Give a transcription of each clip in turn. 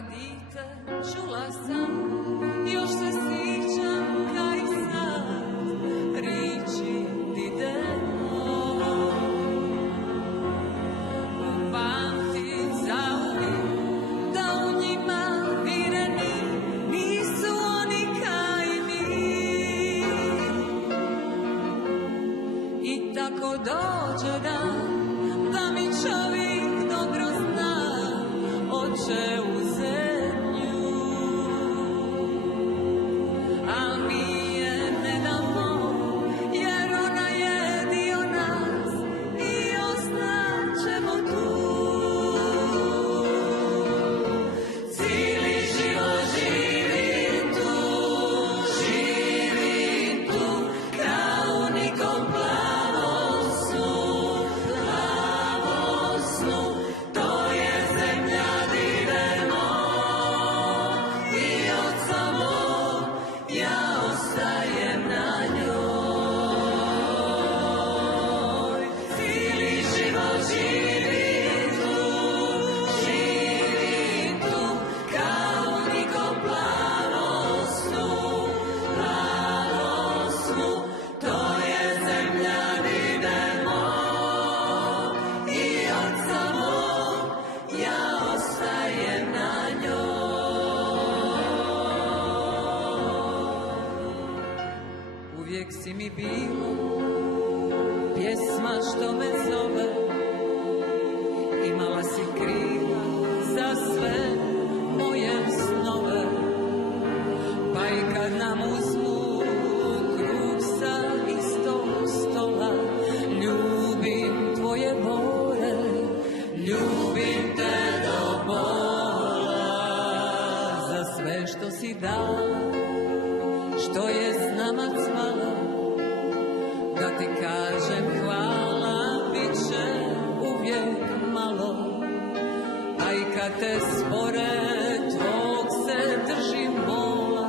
dite čula sam, još se sjećam kaj sad riči didemo. Pamtim zauvijek da u njima vireni nisu oni kaj mi. I tako dođe dan da mi čovjek dobro zna oče u zemlju, a mi je ne damo jer ona je dio nas i ostaćemo tu. Cijeli život živim tu, kao nikom plavom snu, to je zemlja idemo i od samo ja ostajem na njoj. Cijeli život živim tu, kao nikom plavom snu, to je zemlja idemo i od samo ja ostajem na njoj. Uvijek si mi bilo pjesma što me zove, imala si krila za sve moje snove, pa i kad nam uzmu kruh sa istog stola, ljubim tvoje bore, ljubim te do bola, za sve što si dala, što je s nama cvala, da ti kažem hvala, bit će uvijek malo, a i kad te spore tvog se držim bola,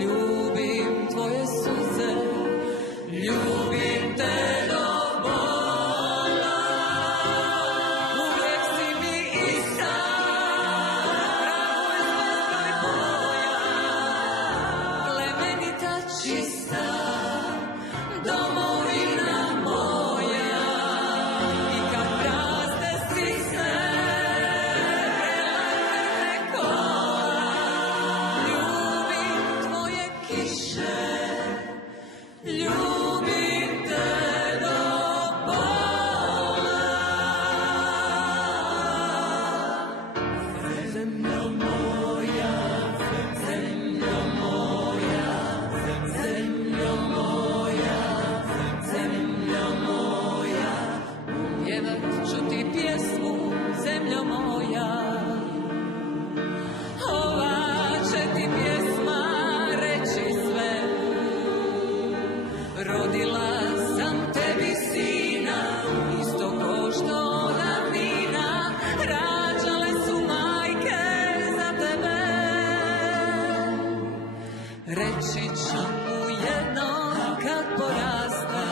ljubim tvoje suze, ljubim te do bola. Uvijek si mi ista, pravo je zvezda i boja, plemenita čista, domovina moja. I kad prazne sise prelazne kola, ljubim tvoje kiše, ljubim te do bola. Zemljo moja, zemljo moja, zemljo moja, zemljo moja, pjevat ću ti pjesmu, zemljo moja. Ova će ti pjesma reći sve, rodila sam tebi sina, isto ko što od davnina rađale su majke za tebe. Reći ću mu jednom kad poraste,